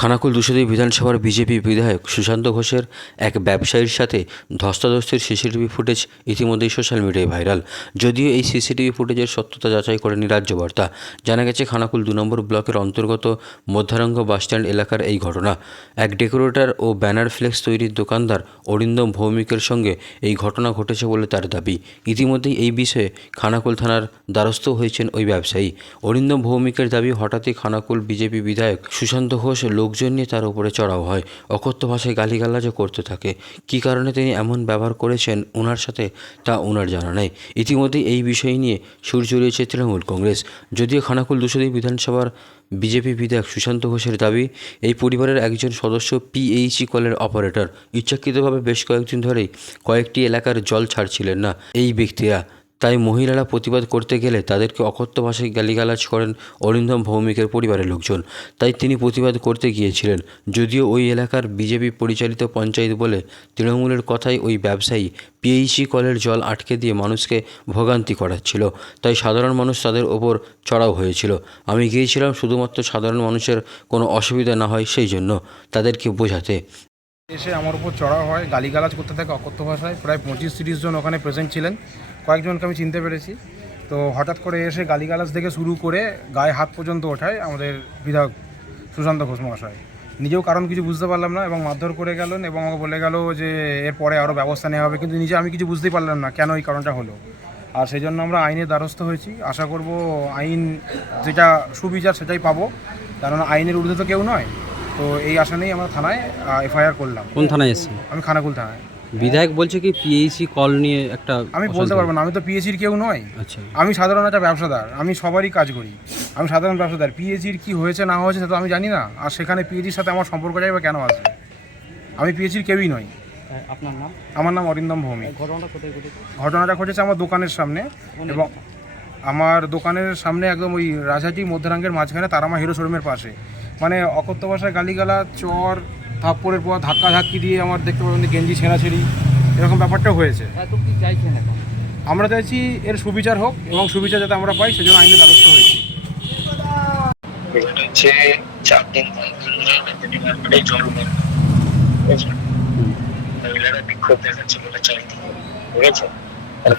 খানাকুল দুশোদী বিধানসভার বিজেপি বিধায়ক সুশান্ত ঘোষের এক ব্যবসায়ীর সাথে ধস্তাধস্তির সিসিটিভি ফুটেজ ইতিমধ্যেই সোশ্যাল মিডিয়ায় ভাইরাল। যদিও এই সিসিটিভি ফুটেজের সত্যতা যাচাই করেনি রাজ্য বার্তা জানা গেছে, খানাকুল দু নম্বর ব্লকের অন্তর্গত মধ্যারঙ্গ বাসস্ট্যান্ড এলাকার এই ঘটনা। এক ডেকোরেটর ও ব্যানার ফ্লেক্স তৈরির দোকানদার অরিন্দম ভৌমিকের সঙ্গে এই ঘটনা ঘটেছে বলে তার দাবি। ইতিমধ্যেই এই বিষয়ে খানাকুল থানার দ্বারস্থ হয়েছেন ওই ব্যবসায়ী। অরিন্দম ভৌমিকের দাবি, হঠাৎই খানাকুল বিজেপি বিধায়ক সুশান্ত ঘোষ লোকজন নিয়ে তার উপরে চড়াও হয়। অকথ্য ভাষায় গালিগালাজও করতে থাকে। কী কারণে তিনি এমন ব্যবহার করেছেন ওনার সাথে, তা ওনার জানা নেই। ইতিমধ্যেই এই বিষয় নিয়ে সুর চড়িয়েছে তৃণমূল কংগ্রেস। যদিও খানাকুল দুশোদী বিধানসভার বিজেপি বিধায়ক সুশান্ত ঘোষের দাবি, এই পরিবারের একজন সদস্য পিএইচি কলের অপারেটর। ইচ্ছাকৃতভাবে বেশ কয়েকদিন ধরেই কয়েকটি এলাকার জল ছাড়ছিলেন না এই ব্যক্তিরা। তাই মহিলারা প্রতিবাদ করতে গেলে তাদেরকে অকথ্য ভাষায় গালিগালাজ করেন অরিন্দম ভৌমিকের পরিবারের লোকজন। তাই তিনি প্রতিবাদ করতে গিয়েছিলেন। যদিও ওই এলাকার বিজেপি পরিচালিত পঞ্চায়েত বলে তৃণমূলের কথাই ওই ব্যবসায়ী পিএইচি কলের জল আটকে দিয়ে মানুষকে ভোগান্তি করাচ্ছিল। তাই সাধারণ মানুষ তাদের ওপর চড়াও হয়েছিল। আমি গিয়েছিলাম শুধুমাত্র সাধারণ মানুষের কোনো অসুবিধা না হয় সেই জন্য তাদেরকে বোঝাতে। এসে আমার উপর চড়া হয়, গালিগালাজ করতে থাকে অকথ্য ভাষায়। প্রায় পঁচিশ তিরিশ জন ওখানে প্রেজেন্ট ছিলেন। কয়েকজনকে আমি চিনতে পেরেছি। তো হঠাৎ করে এসে গালিগালাজ থেকে শুরু করে গায়ে হাত পর্যন্ত ওঠায় আমাদের বিধায়ক সুশান্ত ঘোষ মহাশয়। নিজেও কারণ কিছু বুঝতে পারলাম না এবং মারধর করে গেলেন এবং আমাকে বলে গেল যে, এরপরে আরও ব্যবস্থা নেওয়া হবে। কিন্তু নিজে আমি কিছু বুঝতেই পারলাম না কেন এই কারণটা হলো। আর সেই জন্য আমরা আইনের দ্বারস্থ হয়েছি। আশা করব আইন যেটা সুবিচার সেটাই পাবো। কেননা আইনের ঊর্ধ্বে তো কেউ নয়। তো এই আশা নিয়েই আমরা থানায় এফআইআর করলাম। কোন থানায় এসেছেন? আমি খানাকুল থানায়। বিধায়ক বলছে কি পিএইচি কল নিয়ে একটা আমি বলতে পারব না আমি তো পিএইচির কেউ নয় আচ্ছা। আমি সাধারণ একটা ব্যবসাদার আমি সবারই কাজ করি। আমি সাধারণ ব্যবসাদার পিএইচির কি হয়েছে না হয়েছে সেটা তো আমি জানি না। আর সেখানে পিএইচির সাথে আমার সম্পর্ক যাবে বা কেন আসবে আমি পিএইচির কেউই নই। আপনার নাম? আমার নাম অরিন্দম ভৌমিক। ঘটনাটা কোথায় ঘটেছে? ঘটনাটা ঘটেছে আমার দোকানের সামনে এবং আমার দোকানের সামনে একদম ওই রাজহাটি মধ্যরাঙ্গের মাঝখানে তারামা হিরো শোরুমের পাশে। মানে অকথ্য ভাষায় গালিগালা চর থাপ্পড়ের পর ধাক্কা ধাক্কি দিয়ে আমার দেখতে পাবেন গেঞ্জি ছেঁড়াছেড়ি এরকম ব্যাপারটা হয়েছে। এখন? আমরা চাইছি এর সুবিচার হোক এবং সুবিচার যাতে আমরা পাই সেজন্য আইনের দ্বারস্থ হয়েছি। এখানে হচ্ছে চার দিন ডিপার্টমেন্টে জল মহিলারা বিক্ষোভ দেখাচ্ছে বলে চারিদিকে ঠিক আছে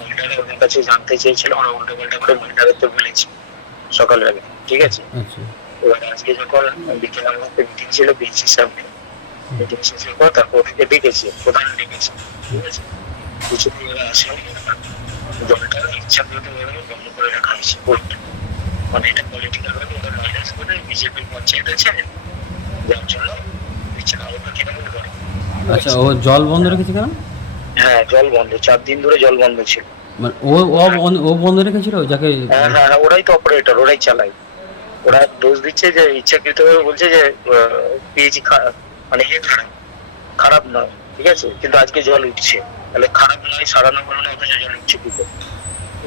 মহিলারা ওদের কাছে জানতে চেয়েছিল ওরা উল্টো পাল্টা করে মহিলাদের তো বলেছে সকালবেলা ঠিক আছে? আচ্ছা। এবার আজকে যখন বিকেল আমাদের মিটিং ছিল সামনে মিটিং শেষের পর তারপর ওদেরকে ডেকেছে প্রধান ডেকেছে ঠিক আছে? কিছুদিন ওরা আসেনি জলটা ইচ্ছাকৃত বন্ধ করে রাখা হয়েছে মানে এটা পলিটিক্যাল ভাবে ওরা মাইনাস করে বিজেপির পঞ্চায়েত আছে যার জন্য করে। আচ্ছা ও জল বন্ধ রেখেছে কেন? হ্যাঁ জল বন্ধ চার দিন ধরে জল বন্ধ ছিল। মানে ও ও বন্ধ- রেখেছিল? যাকে হ্যাঁ হ্যাঁ, ওরাই তো অপারেটর ওরাই চালায়। ওরা দোষ দিচ্ছে যে ইচ্ছাকৃত ভাবে বলছে যে পিএইচি মানে ইয়ে খারাপ খারাপ নয় ঠিক আছে? কিন্তু আজকে জল উঠছে। তাহলে খারাপ নয় সারানো না অথচ জল উঠছে কি করে?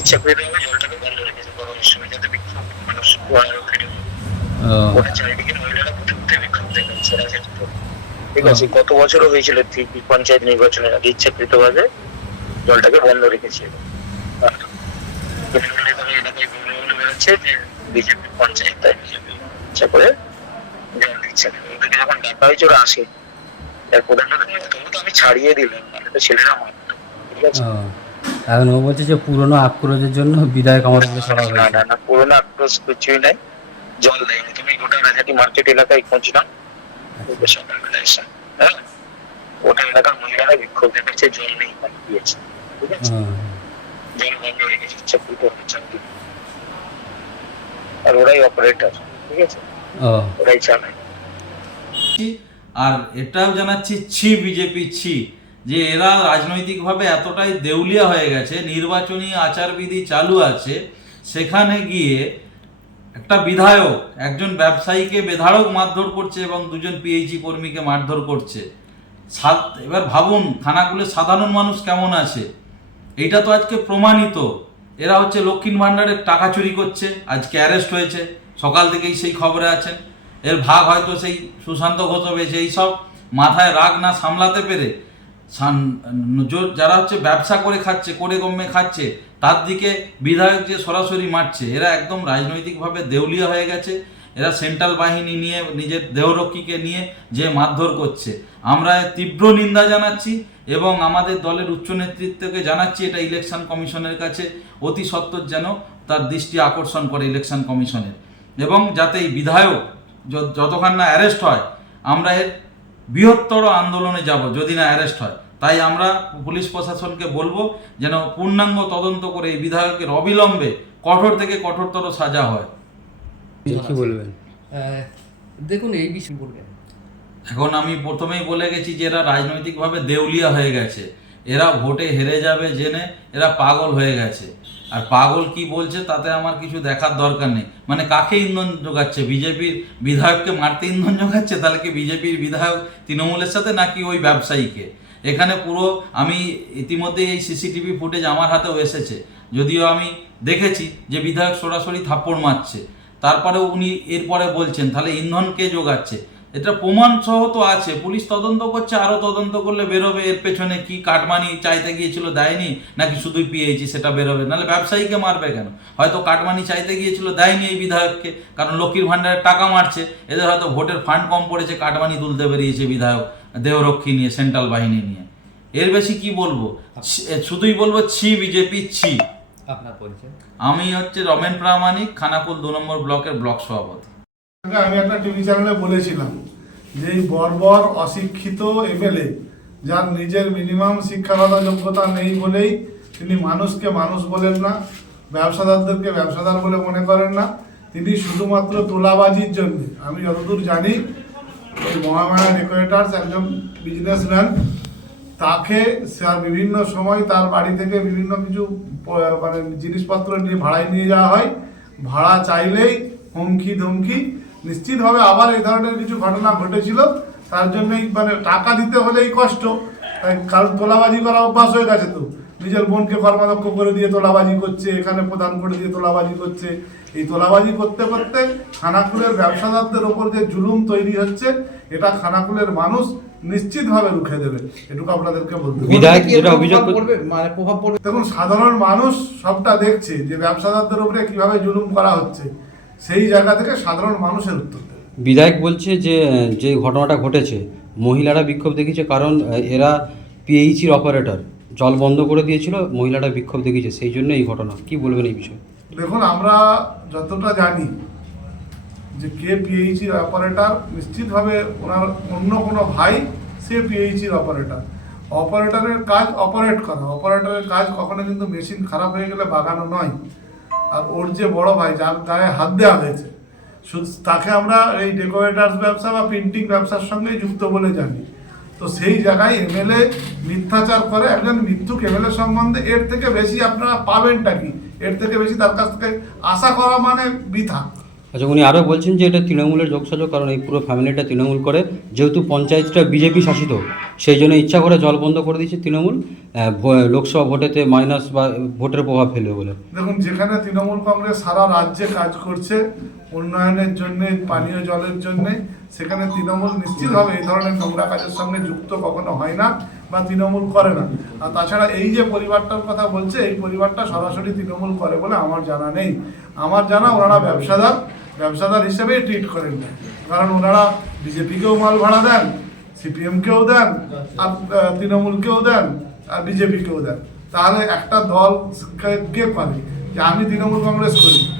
ইচ্ছাকৃত ভাবে জলটাকে বন্ধ রেখেছে গরমের সময় যাতে বিক্ষোভ মানুষ ফিরে চারিদিকে মহিলারা উঠে উঠে বিক্ষোভ দেখাচ্ছে ঠিক আছে গত বছরও হয়েছিল ঠিক পঞ্চায়েত নির্বাচনের আগে ইচ্ছাকৃত ভাবে জলটাকে বন্ধ রেখেছিল বেরোচ্ছে যে বিজেপি পঞ্চায়েত তাই বিজেপি ইচ্ছা করে জল দিচ্ছে। না ওদেরকে যখন ডাকা হয়েছে ওরা আসে। তার তবু তো আমি ছাড়িয়ে দিলাম মানে তো ছেলেরা মারতো। ঠিক আছে? এখন ও বলছে যে পুরনো আক্রোশের জন্য বিধায়ক হয়েছে। না না পুরোনো আক্রোশ কিছুই নাই জল দেয়নি। তুমি গোটা রাজাটি মার্কেট এলাকায় নাও। দেখবে সকালবেলা এসে হ্যাঁ? ওটা এলাকার মহিলারা বিক্ষোভ দেখাচ্ছে জল নেই পানি দিয়েছে। ঠিক আছে? জল বন্ধ রেখেছে ইচ্ছা পুরো হচ্ছে। আর ওরাই অপারেটর ঠিক আছে? ওরাই চালায়। আর এটাও জানাচ্ছি ছি বিজেপি ছি যে এরা রাজনৈতিকভাবে এতটাই দেউলিয়া হয়ে গেছে নির্বাচনী আচারবিধি চালু আছে সেখানে গিয়ে একটা বিধায়ক একজন ব্যবসায়ীকে বেধারক মারধর করছে এবং দুজন পিএইচি কর্মীকে মারধর করছে। এবার ভাবুন খানাকুলে সাধারণ মানুষ কেমন আছে? এইটা তো আজকে প্রমাণিত। এরা হচ্ছে লক্ষ্মীর ভাণ্ডারের টাকা চুরি করছে, আজকে অ্যারেস্ট হয়েছে, সকাল থেকেই সেই খবরে আছেন। এর ভাগ হয়তো সেই সুশান্ত ঘোষ হয়েছে এইসব মাথায় রাগ না সামলাতে পেরে যারা হচ্ছে ব্যবসা করে খাচ্ছে, করে কমে খাচ্ছে, তার দিকে বিধায়ক যে সরাসরি মারছে, এরা একদম রাজনৈতিকভাবে দেউলিয়া হয়ে গেছে। এরা সেন্ট্রাল বাহিনী নিয়ে, নিজের দেহরক্ষীকে নিয়ে যে মারধর করছে। আমরা তীব্র নিন্দা জানাচ্ছি এবং আমাদের দলের উচ্চ নেতৃত্বকে জানাচ্ছি এটা ইলেকশন কমিশনের কাছে। অতি সত্বর যেন তার দৃষ্টি আকর্ষণ করে ইলেকশন কমিশনের। এবং যাতে এই বিধায়ক যতক্ষণ না অ্যারেস্ট হয়, আমরা এর বৃহত্তর আন্দোলনে যাব যদি না অ্যারেস্ট হয়। তাই আমরা পুলিশ প্রশাসনকে বলব যেন পূর্ণাঙ্গ তদন্ত করে এই বিধায়কের অবিলম্বে কঠোর থেকে কঠোরতর সাজা হয়। কি বলবেন? দেখুন এই বিষয়ে বলবেন? এখন আমি প্রথমেই বলে গেছি যে এরা রাজনৈতিকভাবে দেউলিয়া হয়ে গেছে। এরা ভোটে হেরে যাবে জেনে এরা পাগল হয়ে গেছে। আর পাগল কি বলছে তাতে আমার কিছু দেখার দরকার নেই। মানে কাকে ইন্ধন যোগাচ্ছে? বিজেপির বিধায়ককে মারতে ইন্ধন যোগাচ্ছে? তাহলে কি বিজেপির বিধায়ক তৃণমূলের সাথে নাকি ওই ব্যবসায়ীকে? এখানে পুরো আমি ইতিমধ্যে এই সিসিটিভি ফুটেজ আমার হাতেও এসেছে। যদিও আমি দেখেছি যে বিধায়ক সরাসরি থাপ্পড় মারছে। তারপরেও উনি এরপরে বলছেন তাহলে ইন্ধনকে যোগাচ্ছে। এটা প্রমাণ সহ তো আছে পুলিশ তদন্ত করছে আরও তদন্ত করলে বেরোবে এর পেছনে কি কাটমানি চাইতে গিয়েছিল দেয়নি নাকি শুধুই পেয়েছি সেটা বেরোবে? নাহলে ব্যবসায়ীকে মারবে কেন? হয়তো কাটমানি চাইতে গিয়েছিল দেয়নি এই বিধায়ককে কারণ লক্ষ্মীর ভান্ডারের টাকা মারছে। এদের হয়তো ভোটের ফান্ড কম পড়েছে কাটমানি তুলতে বেরিয়েছে বিধায়ক দেহরক্ষী নিয়ে সেন্ট্রাল বাহিনী নিয়ে। এর বেশি কি বলব? শুধুই বলব ছি বিজেপি ছি। আপনার পরিচয়? আমি হচ্ছে রমেন প্রামাণিক খানাকুল দু নম্বর ব্লকের ব্লক সভাপতি। আমি একটা টিভি চ্যানেলে বলেছিলাম যে এই বর্বর অশিক্ষিত এমএলএ যার নিজের মিনিমাম শিক্ষাগত যোগ্যতা নেই বলেই তিনি মানুষকে মানুষ বলেন না ব্যবসাদারদেরকে ব্যবসাদার বলে মনে করেন না তিনি শুধুমাত্র তোলাবাজির জন্য। আমি যতদূর জানি ওই মহামায়া ডেকোরেটার্স একজন বিজনেসম্যান তাকে সে- বিভিন্ন সময় তার বাড়ি থেকে বিভিন্ন কিছু মানে জিনিসপত্র নিয়ে ভাড়ায় নিয়ে যাওয়া হয়। ভাড়া চাইলেই হুমকি ধমকি। নিশ্চিতভাবে আবার এই ধরনের কিছু ঘটনা ঘটেছিল। তার জন্যই মানে টাকা দিতে হলেই কষ্ট। তাই কারণ তোলাবাজি করা অভ্যাস হয়ে গেছে তো। নিজের বোনকে কর্মাধ্যক্ষ করে দিয়ে তোলাবাজি করছে এখানে প্রদান করে দিয়ে তোলাবাজি করছে। এই তোলাবাজি করতে করতে খানাকুলের ব্যবসাদারদের ওপর যে জুলুম তৈরি হচ্ছে এটা খানাকুলের মানুষ নিশ্চিতভাবে রুখে দেবে। এটুকু আপনাদেরকে বলতে মানে প্রভাব পড়বে? দেখুন সাধারণ মানুষ সবটা দেখছে যে ব্যবসাদারদের উপরে কীভাবে জুলুম করা হচ্ছে। সেই জায়গা থেকে সাধারণ মানুষের উত্তর বিধায়ক বলছে যে যে ঘটনাটা ঘটেছে মহিলারা বিক্ষোভ দেখিয়েছে কারণ এরা পিএইচির অপারেটর জল বন্ধ করে দিয়েছিল, মহিলাটা বিক্ষোভ দেখিয়েছে, সেই জন্য এই ঘটনা। কি বলবেন এই বিষয়ে? দেখুন, আমরা যতটা জানি যে কে পিএইচির অপারেটর নিশ্চিতভাবে ওনার অন্য কোনো ভাই সে পিএইচির অপারেটর অপারেটরের কাজ অপারেট করা। অপারেটরের কাজ কখনো কিন্তু মেশিন খারাপ হয়ে গেলে বাগানো নয়। আর ওর যে বড় ভাই, যার গায়ে হাত দেওয়া হয়েছে তাকে আমরা এই ডেকোরেটার্স ব্যবসা বা প্রিন্টিং ব্যবসার সঙ্গে যুক্ত বলে জানি। তো সেই জায়গায় এমএলএ মিথ্যাচার করে, একজন মিথ্যুক এমএলএ সম্বন্ধে এর থেকে বেশি আপনারা পাবেনটা কি? এর থেকে বেশি তার কাছ থেকে আশা করা মানে বৃথা। আচ্ছা উনি আরও বলছেন যে এটা তৃণমূলের যোগসাযোগ কারণ এই পুরো ফ্যামিলিটা তৃণমূল করে। যেহেতু পঞ্চায়েতটা বিজেপি শাসিত সেই জন্য ইচ্ছা করে জল বন্ধ করে দিয়েছে তৃণমূল লোকসভা ভোটেতে মাইনাস বা ভোটের প্রভাব ফেলবে বলে। দেখুন, যেখানে তৃণমূল কংগ্রেস সারা রাজ্যে কাজ করছে, উন্নয়নের জন্য, পানীয় জলের জন্য, সেখানে তৃণমূল নিশ্চিতভাবে এই ধরনের নোংরা কাজের সঙ্গে যুক্ত কখনো হয় না বা তৃণমূল করে না। আর তাছাড়া এই যে পরিবারটার কথা বলছে, এই পরিবারটা সরাসরি তৃণমূল করে বলে আমার জানা নেই। আমার জানা, ওনারা ব্যবসাদার ব্যবসাদার হিসেবেই ট্রিট করেন কারণ ওনারা বিজেপিকেও মাল ভাড়া দেন সিপিএমকেও দেন, আর তৃণমূলকেও দেন, আর বিজেপিকেও দেন। তাহলে একটা দল কে- পাবে? যে আমি তৃণমূল কংগ্রেস করি।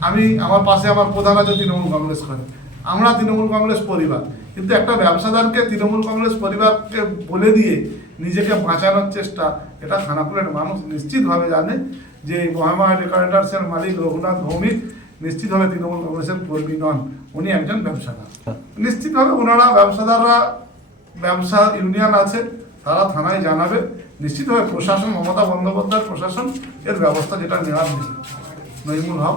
আমি আমার পাশে আমার প্রধান আছে তৃণমূল কংগ্রেস করে। আমরা তৃণমূল কংগ্রেস পরিবার। কিন্তু একটা ব্যবসাদারকে তৃণমূল কংগ্রেস পরিবারকে বলে দিয়ে নিজেকে বাঁচানোর চেষ্টা, এটা খানাপুরের মানুষ নিশ্চিতভাবে জানে যে এই মহামা ডেকোরেটার্সের মালিক রঘুনাথ ভৌমিক নিশ্চিতভাবে তৃণমূল কংগ্রেসের কর্মী নন, উনি একজন ব্যবসাদার। নিশ্চিতভাবে ওনারা ব্যবসাদাররা, ব্যবসা ইউনিয়ন আছে, তারা থানায় জানাবে। নিশ্চিতভাবে প্রশাসন, মমতা বন্দ্যোপাধ্যায়ের প্রশাসন এর ব্যবস্থা যেটা নেওয়ার Nazimul Haque.